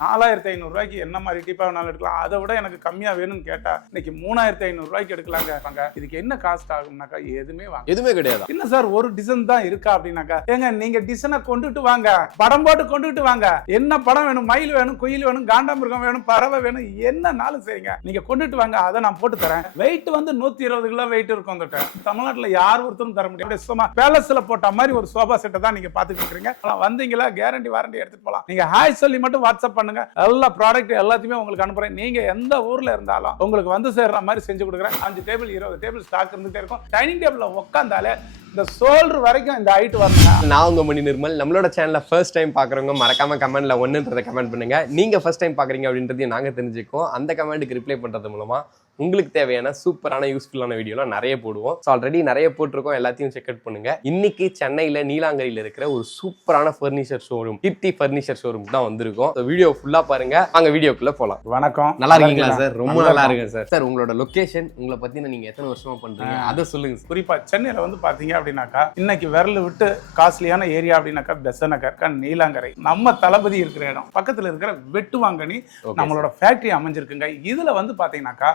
4500 ரூபாய்க்கு என்ன மாதிரி டிப்பா வேணாலும் எடுக்கலாம். அதை விட எனக்கு கம்மியா வேணும்னு கேட்டா இன்னைக்கு 3500 ரூபாய்க்கு எடுக்கலாங்க. இதுக்கு என்ன காஸ்ட் ஆகும்னாக்கா எதுவுமே கிடையாது. என்ன சார் ஒரு டிசைன் தான் இருக்கா அப்படின்னாக்கா, ஏங்க நீங்க டிசைனை கொண்டுட்டு வாங்க, படம் போட்டு கொண்டுட்டு வாங்க. என்ன படம் வேணும், மயில் வேணும், குயில் வேணும், காண்டாமிருகம் வேணும், பறவை வேணும், என்னன்னாலும் சரிங்க நீங்க கொண்டுட்டு வாங்க, அதை நான் போட்டு தரேன். வெயிட் வந்து 120 கிலோ வெயிட் இருக்கும். தமிழ்நாட்டுல யார் ஒருத்தரும் தர முடியும். சும்மா பேலஸ்ல போட்ட மாதிரி ஒரு சோபா செட்டை தான் நீங்க பாத்துட்டு இருக்கீங்க. வந்தீங்களா கேரண்டி வாரண்டி எடுத்துட்டு போலாம். நீங்க ஹாய் சொல்லி மட்டும் வாட்ஸ்அப் பண்ணுங்க, எல்லா ப்ராடக்ட் எல்லாத்தையுமே உங்களுக்கு அனுப்புறேன். நீங்க எந்த ஊர்ல இருந்தாலும் உங்களுக்கு வந்து சேர்ற மாதிரி செஞ்சு கொடுக்குறேன். 5 டேபிள் 20 டேபிள் ஸ்டாக் இருந்துட்டே இருக்கும். டைனிங் டேபிள்ல உட்காந்தாலே இந்த ஷோல்டர் வரைக்கும் இந்த ஹைட் வரணும். நான் உங்க மணி நிர்மல். நம்மளோட சேனலை ஃபர்ஸ்ட் டைம் பாக்குறவங்க மறக்காம கமெண்ட்ல ஒன்னுன்றதை கமெண்ட் பண்ணுங்க. நீங்க ஃபர்ஸ்ட் டைம் பாக்குறீங்க அப்படின்றதையும் நாங்க தெரிஞ்சுக்கோம். அந்த கமெண்ட்டுக்கு ரிப்ளை பண்றது மூலமா உங்களுக்கு தேவையான சூப்பரான யூஸ்ஃபுல்லான வீடியோலாம் நிறைய போடுவோம். ஸோ ஆல்ரெடி நிறைய போட்டிருக்கோம், எல்லாத்தையும் செக் அவுட் பண்ணுங்க. இன்னைக்கு சென்னையில நீலாங்கரியில் இருக்கிற ஒரு சூப்பரான ஃபர்னிச்சர் ஷோரூம், கீர்த்தி ஃபர்னிச்சர் ஷோரூம் தான் வந்திருக்கோம். வீடியோ ஃபுல்லா பாருங்க. அங்க வீடியோக்குள்ள போலாம். வணக்கம், நல்லா இருக்கீங்களா சார்? ரொம்ப நல்லா இருக்கேன் சார். சார் உங்களோட லொகேஷன், உங்களை பத்தி நீங்க எத்தனை வருஷமா பண்றீங்க அதை சொல்லுங்க. குறிப்பா சென்னையில வந்து பாத்தீங்க அப்படின்னாக்கா, இன்னைக்கு விரல் விட்டு காஸ்ட்லியான ஏரியா அப்படின்னாக்கா பெசநகர், நீலாங்கரை. நம்ம தளபதி இருக்கிற இடம் பக்கத்துல இருக்கிற வெட்டுவாங்கனி நம்மளோட ஃபேக்டரி அமைஞ்சிருக்குங்க. இதுல வந்து பாத்தீங்கன்னாக்கா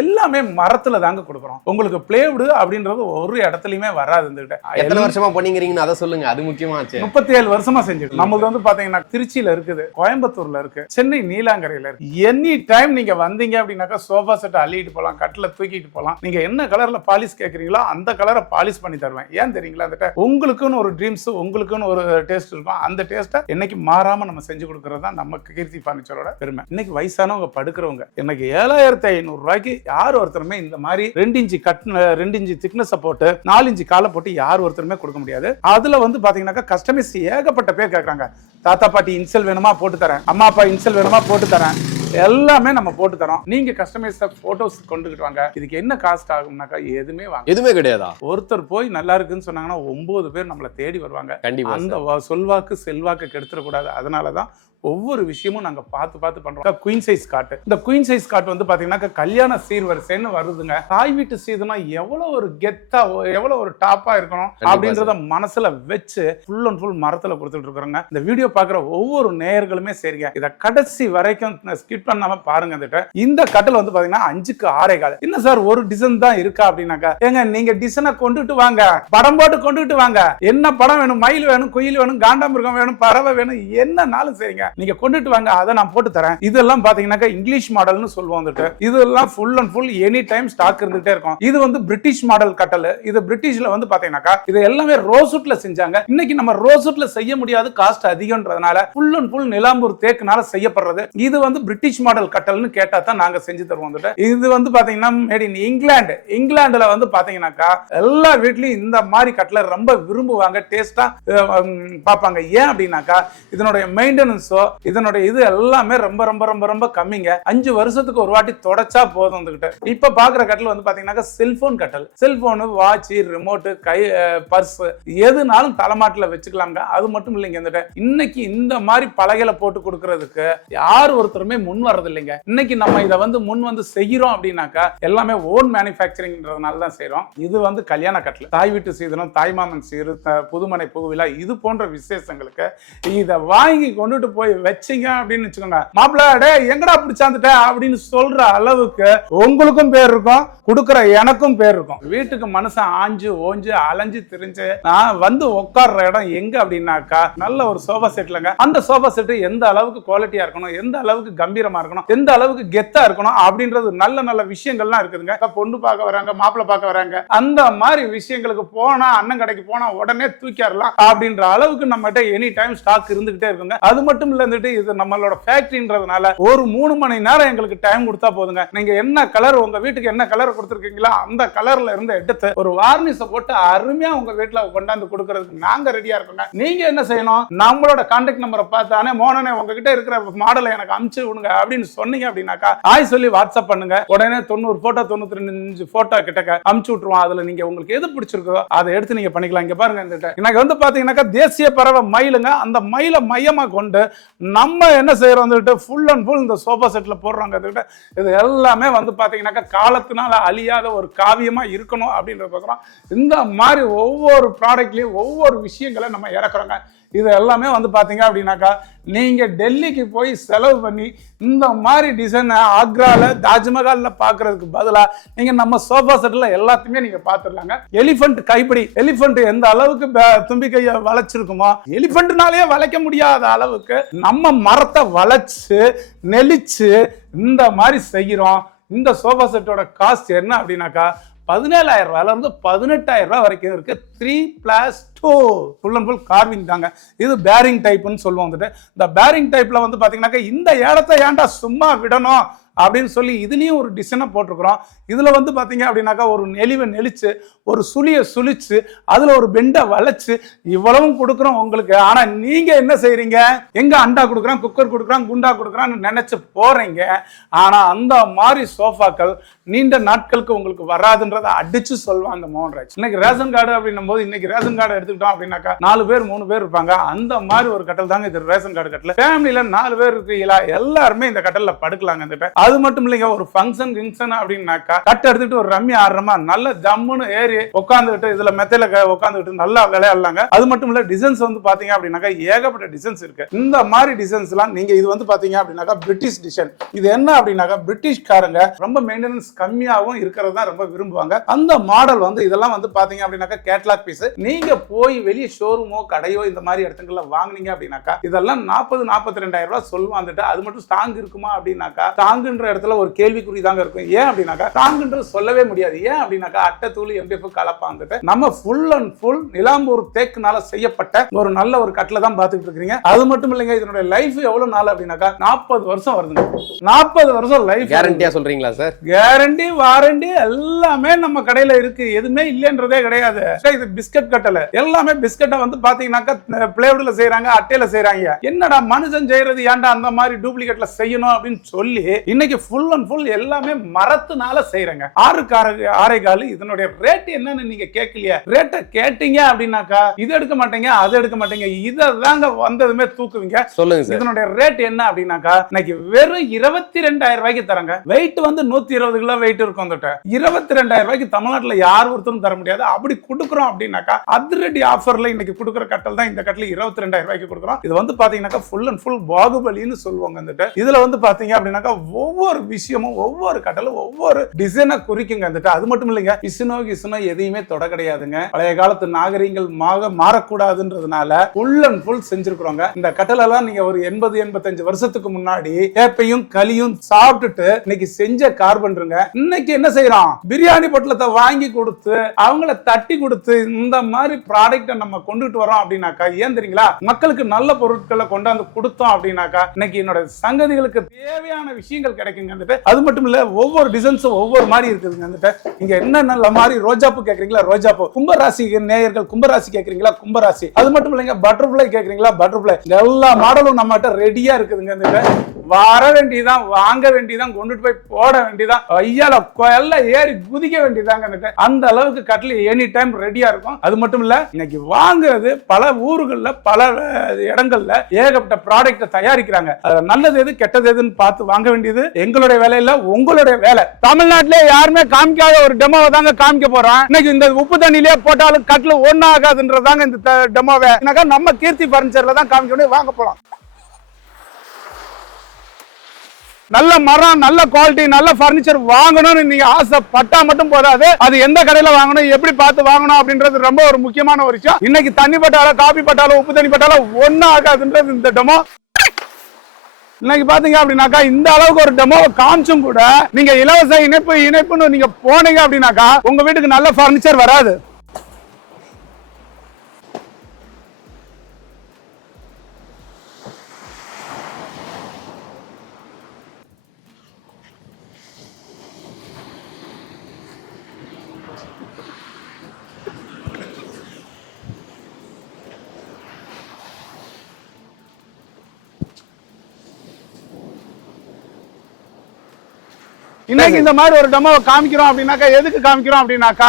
எல்லாமே மரத்துல தாங்க கொடுக்குறோம். உங்களுக்கு பிளேவுட் அப்படின்றது ஒரு இடத்துலயுமே வராது. எத்தனை வருஷமா பண்ணீங்கறீங்கன்னு அதை சொல்லுங்க, அது முக்கியமாச்சு. 37 வருஷமா செஞ்சுட்டு. நம்மளுக்கு வந்து பாத்தீங்கன்னா திருச்சியில இருக்குது, கோயம்புத்தூர்ல இருக்கு, சென்னை நீலாங்கரையில இருக்கு. எனி டைம் நீங்க வந்தீங்க அப்படின்னாக்கா சோஃபா செட் அள்ளிட்டு போலாம், கட்டில தூக்கிட்டு போலாம். நீங்க என்ன கலர்ல பாலிஷ் கேக்குறீங்களோ அந்த கலரை பாலிஷ் பண்ணி தருவேன். ஏன் தெரியுங்களா, அந்த உங்களுக்குன்னு ஒரு ட்ரீம்ஸ், உங்களுக்குன்னு ஒரு டேஸ்ட் இருக்கும். அந்த டேஸ்ட்டை என்னைக்கு மாறாம நம்ம செஞ்சு கொடுக்கறது தான் நம்ம கீர்த்தி ஃபர்னிச்சரோட பெருமை. இன்னைக்கு வயசானவங்க படுக்கிறவங்க இன்னைக்கு 7500 ரூபாய்க்கு யார் ஒருத்தருமே இந்த மாதிரி 2 இன்ச் கட், 2 இன்ச் திக்னஸ் போட்டு 4 இன்ச் காலை போட்டு யார் ஒருத்தருமே கொடுக்க முடியாது. அதுல வந்து பாத்தீங்கன்னா கஸ்டமைஸ் ஏகப்பட்ட பேர் கேட்கறாங்க. தாத்தா பாட்டி இன்சல் வேணுமா போட்டு தரேன், அம்மா அப்பா இன்சல் வேணுமா போட்டு தரேன், எல்லாமே நம்ம போட்டு தரோம். நீங்க கஸ்டமைஸ் போட்டோஸ் கொண்டுகிட்டு வாங்க. இதுக்கு என்ன காஸ்ட் ஆகும்னாக்கா எதுவுமே கிடையாதா. ஒருத்தர் போய் நல்லா இருக்குன்னு சொன்னாங்கன்னா 9 பேர் நம்மளை தேடி வருவாங்க. அந்த சொல்வாக்கு செல்வாக்கு கெடுத்துட கூடாது. அதனாலதான் ஒவ்வொரு விஷயமும் நாங்க பார்த்து பண்றோம். குயின் சைஸ் காட், இந்த குயின் சைஸ் காட் வந்து பாத்தீங்கன்னா கல்யாண சீர்வரிசைன்னு வருதுங்க. தாய் வீட்டு சீதுனா எவ்வளவு ஒரு கெத்தா, எவ்வளவு ஒரு டாப்பா இருக்கணும் அப்படின்றத மனசுல வச்சு ஃபுல் அண்ட் ஃபுல் மரத்துல கொடுத்துட்டு இருக்கிறோங்க. இந்த வீடியோ பாக்குற ஒவ்வொரு நேயர்களுமே சரிங்க, இத கடைசி வரைக்கும் ஸ்கிப் பண்ணாம பாருங்க. இந்த கட்டில் வந்து பாத்தீங்கன்னா 5க்கு 6.25. என்ன சார் ஒரு டிசைன் தான் இருக்கா அப்படின்னாக்கா, ஏங்க நீங்க டிசைனை கொண்டுட்டு வாங்க, படம் போட்டு கொண்டுட்டு வாங்க. என்ன படம் வேணும், மயில் வேணும், குயில் வேணும், காண்டாமிருகம் வேணும், பறவை வேணும், என்னன்னாலும் சரிங்க நீங்க கொண்டுட்டு வாங்க, அதை நான் போட்டு தரேன். இதெல்லாம் பாத்தீங்கன்னா இங்கிலீஷ் மாடல்னு சொல்லுவோம். இதெல்லாம் full and full any time stock இருந்துட்டே இருக்கும். இது வந்து பிரிட்டிஷ் மாடல் கட்டல். இது பிரிட்டிஷ்ல வந்து பாத்தீங்கன்னா இது எல்லாமே ரோஸ்வுட்ல செஞ்சாங்க. இன்னைக்கு நம்ம ரோஸ்வுட்ல செய்ய முடியாது, காஸ்ட் அதிகம்ன்றதுனால ஃபுல் அண்ட் ஃபுல் நிலாம்பூர் தேக்குனால செய்யப்படுறது. இது வந்து பிரிட்டிஷ் மாடல் கட்டல்னு கேட்டா தான் நாங்க செஞ்சு தருவோம். இது வந்து பாத்தீங்கன்னா மேட் இன் இங்கிலாந்துல வந்து பாத்தீங்கன்னாக்கா எல்லா வீட்லயும் இந்த மாதிரி கட்டல ரொம்ப விரும்புவாங்க, டேஸ்டா பாப்பாங்க. ஏன் அப்படின்னாக்கா இதனுடைய மெயின்டெனன்ஸோ இதனுடைய இது எல்லாமே ரொம்ப ரொம்ப ரொம்ப ரொம்ப கம்மிங்க. 5 வருஷத்துக்கு ஒரு வாட்டி தொடச்சா போதும். இப்ப பாக்குற கட்டல் வந்து பாத்தீங்கன்னா செல்போன் கட்டல். செல்போனு, வாட்ச், ரிமோட், கை, பர்ஸ் எதுனாலும் தலைமாட்டில் வச்சுக்கலாங்க. அது மட்டும் இல்லைங்க, இன்னைக்கு இந்த மாதிரி பலகையில போட்டு கொடுக்கறதுக்கு யார் ஒருத்தருமே முன் வர்றது இல்லைங்க. இன்னைக்கு நம்ம இதை வந்து முன் வந்து செய்யறோம் அப்படின்னாக்கா எல்லாமே ஓன் மேனுஃபேக்சரிங்ன்றதுனால தான் செய்யறோம். இது வந்து கல்யாண கட்டல், தாய் வீட்டு சீதனம், தாய்மாமன் சீரு, புதுமனை புகுவிழா, இது போன்ற விசேஷங்களுக்கு இதை வாங்கி கொண்டுட்டு போய் வச்சிங்க அப்படின்னு வச்சுக்கோங்க, மாப்பிள்ள டே எங்கடா பிடிச்சாந்துட்ட அப்படின்னு சொல்ற அளவுக்கு உங்களுக்கும் பேர் இருக்கும், கொடுக்குற எனக்கும் பேர் இருக்கும். வீட்டுக்கு மனுஷன் ஆஞ்சு ஓஞ்சு அலைஞ்சு திரிஞ்சு நான் வந்து உட்கார்ற இடம் எங்க அப்படின்னாக்கா நல்ல ஒரு சோஃபா செட்லங்க. அந்த சோஃபா செட் எந்த அளவுக்கு குவாலிட்டியா இருக்கணும், எந்த அளவுக்கு கம்பீரமா இருக்கணும், எந்த அளவுக்கு கெத்தா இருக்கணும் அப்படின்றது நல்ல நல்ல விஷயங்கள்லாம் இருக்குதுங்க. பொண்ணு பார்க்க வராங்க, மாப்பிள்ள பார்க்க வராங்க, அந்த மாதிரி விஷயங்களுக்கு போனா அண்ணன் கடைக்கு போனா உடனே தூக்கிடலாம் அப்படின்ற அளவுக்கு நம்மகிட்ட எனி டைம் ஸ்டாக் இருந்துகிட்டே இருக்குங்க. அது மட்டும் இல்ல, இது நம்மளோட ஃபேக்டரின்றதுனால ஒரு 3 மணி நேரம் எங்களுக்கு டைம் கொடுத்தா போதுங்க. நீங்க என்ன கலர், உங்க வீட்டுக்கு என்ன கலர் கொடுத்துருக்கீங்களா அந்த கலர்ல இருந்து எடுத்து ஒரு வார்னிஷ் போட்டு அருமையா உங்க வீட்டுல கொண்டாந்து கொடுக்கறதுக்கு நாங்க ரெடியா இருக்கோங்க. நீங்க என்ன செய்யணும், நம்மளோட கான்டாக்ட் நம்பரை பார்த்தானே மோனனே உங்ககிட்ட இருக்கிற மாடலை எனக்கு அனுப்பிச்சு விடுங்க அப்படின்னு சொன்னீங்க அப்படின்னாக்கா ஆய் சொல்லி வாட்ஸ்அப் பண்ணுங்க. உடனே 90 போட்டோ 92 போட்டோ கிட்ட அனுப்பிச்சு விட்டுருவோம். அதுல நீங்க உங்களுக்கு எது பிடிச்சிருக்கோ அதை எடுத்து நீங்க பண்ணிக்கலாம். இங்க பாருங்க, எனக்கு வந்து பாத்தீங்கன்னா தேசிய பறவை மயிலுங்க. அந்த மயிலை மையமா கொண்டு நம்ம என்ன செய்யறோம், ஃபுல் அண்ட் ஃபுல் இந்த சோஃபா செட்ல போடுறாங்க. இது எல்லாமே வந்து பாத்தீங்கன்னா காலத்தினால அழியாத ஒரு காவியமா இருக்கணும் அப்படின்றதுக்கோசரம் இந்த மாதிரி ஒவ்வொரு ப்ராடக்ட்லயும் ஒவ்வொரு விஷயங்களை நம்ம இறக்குறோங்க. இது எல்லாமே வந்து பாத்தீங்க அப்படின்னாக்கா நீங்க டெல்லிக்கு போய் செலவு பண்ணி இந்த மாதிரி டிசைன் ஆக்ரால தாஜ்மஹால்ல பாக்குறதுக்கு பதிலா நீங்க நம்ம சோஃபா செட்ல எல்லாத்தையுமே நீங்க பாத்துடலாங்க. எலிபென்ட் கைப்பிடி, எலிபென்ட் எந்த அளவுக்கு தும்பிக்கைய வளைச்சிருக்குமோ, எலிபென்ட்னாலே வளைக்க முடியாத அளவுக்கு நம்ம மரத்தை வளைச்சு நெளிச்சு இந்த மாதிரி செய்கிறோம். இந்த சோஃபா செட்டோட காஸ்ட் என்ன அப்படின்னாக்கா 17,000 ரூபாயில இருந்து 18,000 ரூபாய் வரைக்கும் இருக்கு. 3+2 ஃபுல் அண்ட் ஃபுல் கார்விங் தாங்க. இது பேரிங் டைப்னு சொல்லுவோம். வந்துட்டு இந்த பேரிங் டைப்ல வந்து பாத்தீங்கன்னாக்கா இந்த இடத்த ஏன்டா சும்மா விடணும் அப்படின்னு சொல்லி இதுலயும் ஒரு டிசைனை போட்டிருக்கிறோம். இதுல வந்து பாத்தீங்க அப்படின்னாக்கா ஒரு நெளிவை நெளிச்சு ஒரு சுழியை சுழிச்சு அதுல ஒரு பெண்டை வளைச்சு இவ்வளவும் கொடுக்குறோம் உங்களுக்கு. ஆனா நீங்க என்ன செய்றீங்க, எங்க அண்டா கொடுக்குறான், குக்கர் கொடுக்குறான், குண்டா கொடுக்குறான்னு நினைச்சு போறீங்க. ஆனா அந்த மாதிரி சோஃபாக்கள் நீண்ட நாட்களுக்கு உங்களுக்கு வராதுன்றதை அடிச்சு சொல்லுவாங்க மோகன்ராஜ். இன்னைக்கு ரேஷன் கார்டு அப்படின்னும் போது இன்னைக்கு ரேஷன் கார்டு எடுத்துக்கிட்டோம் அப்படின்னாக்கா 4 பேர் 3 பேர் இருப்பாங்க. அந்த மாதிரி ஒரு கட்டல் தாங்க இது ரேஷன் கார்டு கட்டல. ஃபேமிலியில 4 பேர் இருக்கீங்களா, எல்லாருமே இந்த கட்டல்ல படுக்கலாங்க. அது மட்டும் இல்லைங்க, ஒரு ஃபங்க்ஷன் அப்படின்னாக்கா கட்டை எடுத்துட்டு ஒரு ரம்மி ஆடுறமா நல்ல ஜம்முன்னு ஏறி உட்காந்துக்கிட்டு இதுல மெத்தையில உட்காந்துக்கிட்டு நல்லா விளையாடலாங்க. அது மட்டும் இல்ல டிசைன்ஸ் வந்து பாத்தீங்க அப்படின்னாக்கா ஏகப்பட்ட டிசைன்ஸ் இருக்கு. இந்த மாதிரி டிசைன்ஸ் எல்லாம் நீங்க இது வந்து பாத்தீங்க அப்படின்னாக்கா பிரிட்டிஷ் டிசைன். இது என்ன அப்படின்னாக்கா பிரிட்டிஷ்காரங்க ரொம்ப மெயின்டெனன்ஸ் கம்மியாகவும் இருக்கிறது தான் ரொம்ப விரும்புவாங்க. அந்த மாடல் வந்து இதெல்லாம் வந்து பாத்தீங்க அப்படின்னாக்கா கேட்லாக் பீஸ். நீங்க போய் வெளியே ஷோரூமோ கடையோ இந்த மாதிரி இடத்துக்குள்ள வாங்குனீங்க அப்படின்னாக்கா இதெல்லாம் 40-42,000 ரூபாய் சொல்லுவாங்க. அது மட்டும் ஸ்ட்ராங் இருக்குமா அப்படின்னாக்கா ஸ்ட்ராங்ன்ற இடத்துல ஒரு கேள்விக்குறி தாங்க இருக்கும். ஏன் அப்படின்னாக்கா ஸ்ட்ராங்ன்றது சொல்லவே முடியாது. ஏன் அப்படின்னாக்கா அட்டை தூள் MDF கலப்பாங்க. நம்ம ஃபுல் அண்ட் ஃபுல் நிலாம்பூர் தேக்குனால செய்யப்பட்ட ஒரு நல்ல ஒரு கட்டில தான் பாத்துட்டு இருக்கீங்க. அது மட்டும் இல்லைங்க, இதனுடைய லைஃப் எவ்வளவு நாள் அப்படின்னாக்கா 40 வருஷம் வருதுங்க. 40 வருஷம் லைஃப் கேரண்டியா சொல்றீங்களா சார்? கேரண்டி வாரண்டி எல்லாமே நம்ம கடையில இருக்கு. எதுவுமே இல்லன்றதே கிடையாது. இது பிஸ்கட் கட்டல, எல்லாமே பிஸ்கட்டை வந்து பாத்தீங்கன்னாக்கா பிளேவுட்ல செய்யறாங்க, அட்டையில செய்யறாங்க. என்னடா மனுஷன் செய்யறது ஏன்டா அந்த மாதிரி டூப்ளிகேட்ல செய்யணும் அப்படின்னு சொல்லி இன்னைக்கு ஃபுல் அண்ட் ஃபுல் எல்லாமே மரத்துனால செய்யறாங்க. 6.25 இதனுடைய ரேட் என்னன்னு நீங்க கேட்கலையா? ரேட்டை கேட்டீங்க அப்படின்னாக்கா இது எடுக்க மாட்டீங்க, அது எடுக்க மாட்டீங்க, இததாங்க வந்ததுமே தூக்குவீங்க. சொல்லுங்க சார், இதனுடைய ரேட் என்ன அப்படின்னாக்கா இன்னைக்கு வெறும் 22,000 ரூபாய்க்கு தராங்க. வெயிட் வந்து 120 கிலோ வெயிட் இருக்கும். 22,000 ரூபாய்க்கு தமிழ்நாட்டுல யார் ஒருத்தரும் தர முடியாது. அப்படி கொடுக்குறோம் அப்படின்னாக்கா அதிரடி ஆஃபர்ல இன்னைக்கு கொடுக்குற கட்டல் தான் இந்த கட்டல் 22,000 ரூபாய்க்கு கொடுக்குறோம். இது வந்து பாத்தீங்கன்னாக்கா ஃபுல் அண்ட் ஃபுல் பாகுபலின்னு சொல்லுவாங்க. இதுல வந்து பாத்தீங்க அப்படின்னாக்கா ஒவ்வொரு விஷயமும் ஒவ்வொரு கட்டலும் ஒவ்வொரு டிசைனை குறிக்குங்க. அது மட்டும் இல்லைங்க, கிசுனோ எதையுமே தொட கிடையாதுங்க. பழைய காலத்து நாகரிகங்கள் மாறக்கூடாதுன்றதுனால ஃபுல் அண்ட் ஃபுல் செஞ்சிருக்கிறோங்க. இந்த கட்டல் எல்லாம் நீங்க ஒரு 80-85 வருஷத்துக்கு முன்னாடி கேப்பையும் களியும் சாப்பிட்டுட்டு இன்னைக்கு செஞ்ச கார்பன்றுங்க. இன்னைக்கு என்ன செய்யறோம், பிரியாணி பொட்டலத்தை வாங்கி கொடுத்து அவங்கள தட்டி கொடுத்து இந்த மாதிரி ப்ராடக்ட்டை நம்ம கொண்டுட்டு வரோம் அப்படின்னாக்கா ஏன் தெரியுங்களா, மக்களுக்கு நல்ல பொருட்களை கொண்டாந்து கொடுத்தோம் அப்படின்னாக்கா இன்னைக்கு என்னோட சங்கதிகளுக்கு தேவையான விஷயங்கள் கிடைக்குங்க. அது மட்டும் இல்ல ஒவ்வொரு டிசைன்ஸும் ஒவ்வொரு மாதிரி இருக்குதுங்க. இங்க என்ன நல்ல மாதிரி ரோஜாப்பூ கேக்குறீங்களா, ரோஜாப்பூ. கும்பராசி நேயர்கள் கும்பராசி கேக்குறீங்களா, கும்பராசி. அது மட்டும் இல்லைங்க, பட்டர்ஃபிளை கேக்குறீங்களா, பட்டர்ஃபிளை. எல்லா மாடலும் நம்ம கிட்ட ரெடியா இருக்குதுங்க. வர வேண்டியதான், வாங்க வேண்டியதான், கொண்டுட்டு போய் போட வேண்டியதான், ஐயால எல்லாம் ஏறி குதிக்க வேண்டியதாங்க. அந்த அளவுக்கு கட்டில் எனி டைம் ரெடியா இருக்கும். அது மட்டும் இல்ல இன்னைக்கு வாங்குறது பல ஊர்கள்ல பல இடங்கள்ல ஏகப்பட்ட ப்ராடக்ட் தயாரிக்கிறாங்க. நல்லது எது கெட்டது எதுன்னு பார்த்து வாங்க வேண்டியது எங்களுடைய வேலை இல்ல, உங்களுடைய வேலை. தமிழ்நாட்டிலே யாருமே காமிக்காத ஒரு டெமோவை தாங்க காமிக்க போறோம். இன்னைக்கு இந்த உப்பு தண்ணியிலே போட்டாலும் கட்டில ஒன்னும் ஆகாதுன்றதாங்க இந்த டெமோவை. நம்ம கீர்த்தி பர்னிச்சர்ல தான் காமிக்க வேண்டிய. வாங்க போலாம். நல்ல மரம், நல்ல குவாலிட்டி, நல்ல பர்னிச்சர் வாங்கணும்னு நீங்க ஆசைப்பட்டா மட்டும் போதாது. அது எந்த கடையில வாங்கணும், எப்படி பார்த்து வாங்கணும் அப்படின்றது ரொம்ப ஒரு முக்கியமான ஒரு விஷயம். இன்னைக்கு தண்ணி பட்டாலும் காபி பட்டாலும் உப்பு தண்ணி பட்டாலும் ஒன்னும் ஆகாதுன்றது இந்த டெமோ. இன்னைக்கு பாத்தீங்க அப்படின்னாக்கா இந்த அளவுக்கு ஒரு டெமோ காமிச்சும் கூட நீங்க இலவச இணைப்புன்னு நீங்க போனீங்க அப்படின்னாக்கா உங்க வீட்டுக்கு நல்ல பர்னிச்சர் வராது. இன்னைக்கு இந்த மாதிரி ஒரு டெமோவை காமிக்கிறோம் அப்படின்னாக்கா எதுக்கு காமிக்கிறோம் அப்படின்னாக்கா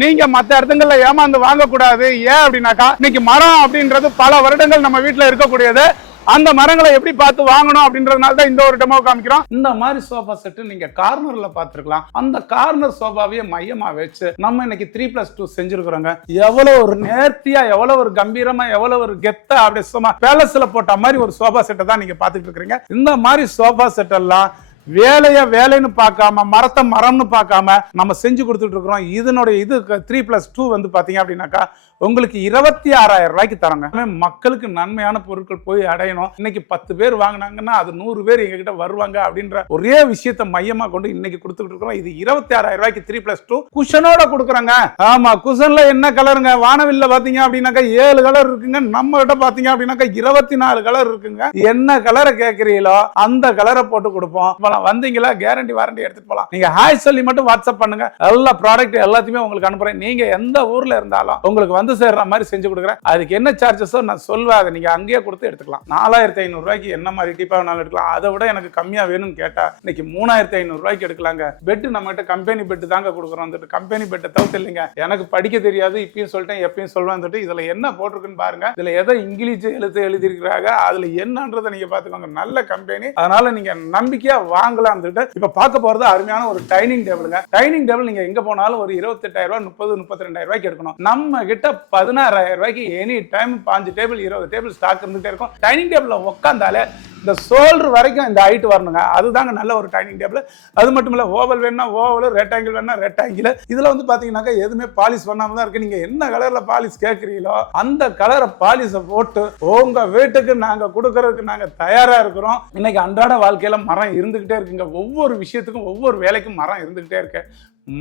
நீங்க மத்த இடத்துங்கள்ல ஏமாந்து வாங்கக்கூடாது. ஏன் அப்படின்னாக்கா இன்னைக்கு மரம் அப்படின்றது பல வருடங்கள் நம்ம வீட்டுல இருக்கக்கூடியது. அந்த மரங்களை எப்படி பார்த்து வாங்கணும் அப்படின்றதுனால தான் இந்த ஒரு டெமோ காமிக்கிறோம். இந்த மாதிரி சோஃபா செட் நீங்க கார்னர்ல பார்த்திருக்கலாம். அந்த கார்னர் சோஃபாவையே மையமா வச்சு நம்ம இன்னைக்கு 3+2 செஞ்சிருக்கிறோங்க. எவ்வளவு ஒரு நேர்த்தியா, எவ்வளவு ஒரு கம்பீரமா, எவ்வளவு ஒரு கெத்தா, அப்படியே சும்மா பேலஸ்ல போட்ட மாதிரி ஒரு சோஃபா செட்டை தான் நீங்க பார்த்துட்டு இருக்கிறீங்க. இந்த மாதிரி சோஃபா செட் எல்லாம் வேலைன்னு பார்க்காம, மரத்தை மரம்னு பார்க்காம நம்ம செஞ்சு கொடுத்துட்டு இருக்கிறோம். இதனுடைய இது 3+2 வந்து பாத்தீங்க அப்படின்னாக்கா உங்களுக்கு 26,000 ரூபாய்க்கு தராங்க. மக்களுக்கு நன்மையான பொருட்கள் போய் அடையணும். இன்னைக்கு 10 பேர் வாங்கினாங்கன்னா அது 100 பேர் எங்ககிட்ட வருவாங்க அப்படின்ற ஒரே விஷயத்தை மையமா கொண்டு இன்னைக்கு கொடுத்துட்டு இருக்கோம். இது 26,000 ரூபாய்க்கு 3+2 குஷனோட கொடுக்குறாங்க. ஆமா, குஷன்ல என்ன கலருங்க? வானவில்ல பாத்தீங்க அப்படின்னாக்கா 7 கலர் இருக்குங்க. நம்ம கிட்ட பாத்தீங்க அப்படின்னாக்கா 24 கலர் இருக்குங்க. என்ன கலரை கேட்கறீங்களோ அந்த கலரை போட்டு கொடுப்போம். வந்தீங்களா, கேரண்டி வாரண்டி எடுத்துட்டு போலாம். நீங்க ஹாய் சொல்லி மட்டும் வாட்ஸ்அப் பண்ணுங்க, எல்லா ப்ராடக்ட் எல்லாத்தையுமே உங்களுக்கு அனுப்புறேன். நீங்க எந்த ஊர்ல இருந்தாலும் உங்களுக்கு வந்து சேர்ற மாதிரி செஞ்சு கொடுக்குறேன். அதுக்கு என்ன சார்ஜஸோ நான் சொல்வேன், அதை நீங்க அங்கேயே கொடுத்து எடுத்துக்கலாம். 4,500 ரூபாய்க்கு என்ன மாதிரி டிப்பா வேணாலும் எடுக்கலாம். அதை விட எனக்கு கம்மியா வேணும்னு கேட்டா இன்னைக்கு 3,500 ரூபாய்க்கு எடுக்கலாங்க. பெட் நம்ம கிட்ட கம்பெனி பெட் தாங்க கொடுக்குறோம். கம்பெனி பெட்டை தவிர்த்து இல்லைங்க. எனக்கு படிக்க தெரியாது, இப்பயும் சொல்லிட்டேன், எப்பயும் சொல்லுவேன். இதுல என்ன போட்டிருக்குன்னு பாருங்க. இதுல எதை இங்கிலீஷ் எழுதி இருக்கிறாங்க, அதுல என்னன்றதை நீங்க பாத்துக்கோங்க. நல்ல கம்பெனி, அதனால நீங்க நம்பிக்கையா வாங்கலாம். இப்ப பார்க்க போறது அருமையான ஒரு டைனிங் டேபிளுங்க. டைனிங் டேபிள் நீங்க எங்க போனாலும் ஒரு 28,000 ரூபாய், 32,000 ரூபாய்க்கு எடுக்கணும். நம்ம கிட்ட 16,000 ரூபாய்க்கு any time 5 table 20 table stock இருந்துட்டே இருக்கும். டைனிங் டேபிள்ல உட்காந்தாலே இந்த ஷோல்டர் வரைக்கும் இந்த ஹைட் வரணுங்க. அதுதாங்க நல்ல ஒரு டைனிங் டேபிள். அது மட்டும் இல்ல, ஓவல் வேணா ஓவல், ரெக்டாங்கிள் வேணா ரெக்டாங்கிள். இதுல வந்து பாத்தீங்கன்னாக்கா எதுவுமே பாலிஷ் பண்ணாம தான் இருக்கு. நீங்க என்ன கலர்ல பாலிஷ் கேட்கறீங்களோ அந்த கலரை பாலிஷை போட்டு உங்க வீட்டுக்கு நாங்க கொடுக்கறதுக்கு நாங்க தயாரா இருக்கிறோம். இன்னைக்கு அன்றாட வாழ்க்கையில மரம் இருந்துகிட்டே இருக்குங்க. ஒவ்வொரு விஷயத்துக்கும் ஒவ்வொரு வேலைக்கும் மரம் இருந்துகிட்டே இருக்கு.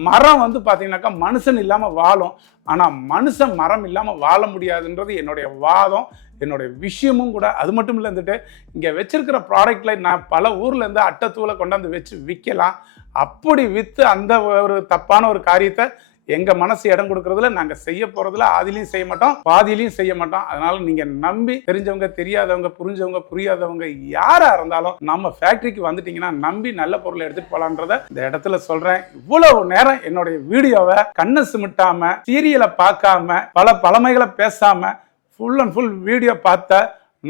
மரம் வந்து பாத்தீங்கன்னாக்கா மனுஷன் இல்லாம வாழும், ஆனா மனுஷன் மரம் இல்லாம வாழ முடியாதுன்றது என்னுடைய வாதம், என்னுடைய விஷயமும் கூட. அது மட்டும் இல்லை, இருந்துட்டு இங்கே வச்சிருக்கிற ப்ராடக்ட்ல நான் பல ஊர்ல இருந்து அட்டைத்தூளை கொண்டாந்து வச்சு விற்கலாம். அப்படி விற்று அந்த ஒரு தப்பான ஒரு காரியத்தை எங்க மனசு இடம் கொடுக்கறதுல நாங்க செய்ய போறதுல ஆதிலையும் செய்ய மாட்டோம், பாதியிலையும் செய்ய மாட்டோம். அதனால நீங்க நம்பி, தெரிஞ்சவங்க தெரியாதவங்க, புரிஞ்சவங்க புரியாதவங்க யாரா இருந்தாலும் நம்ம ஃபேக்டரிக்கு வந்துட்டீங்கன்னா நம்பி நல்ல பொருளை எடுத்துட்டு போலான்றத இந்த இடத்துல சொல்றேன். இவ்வளவு நேரம் என்னுடைய வீடியோவை கண்ணை சிமிட்டாம, சீரியலை பார்க்காம, பல பழமைகளை பேசாம ஃபுல் அண்ட் ஃபுல் வீடியோ பார்த்த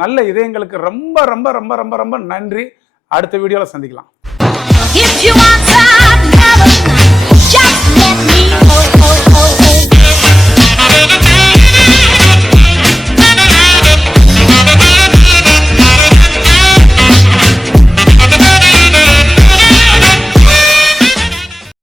நல்ல இதயங்களுக்கு ரொம்ப ரொம்ப ரொம்ப ரொம்ப ரொம்ப நன்றி. அடுத்த வீடியோல சந்திக்கலாம். If you want some, just let me know.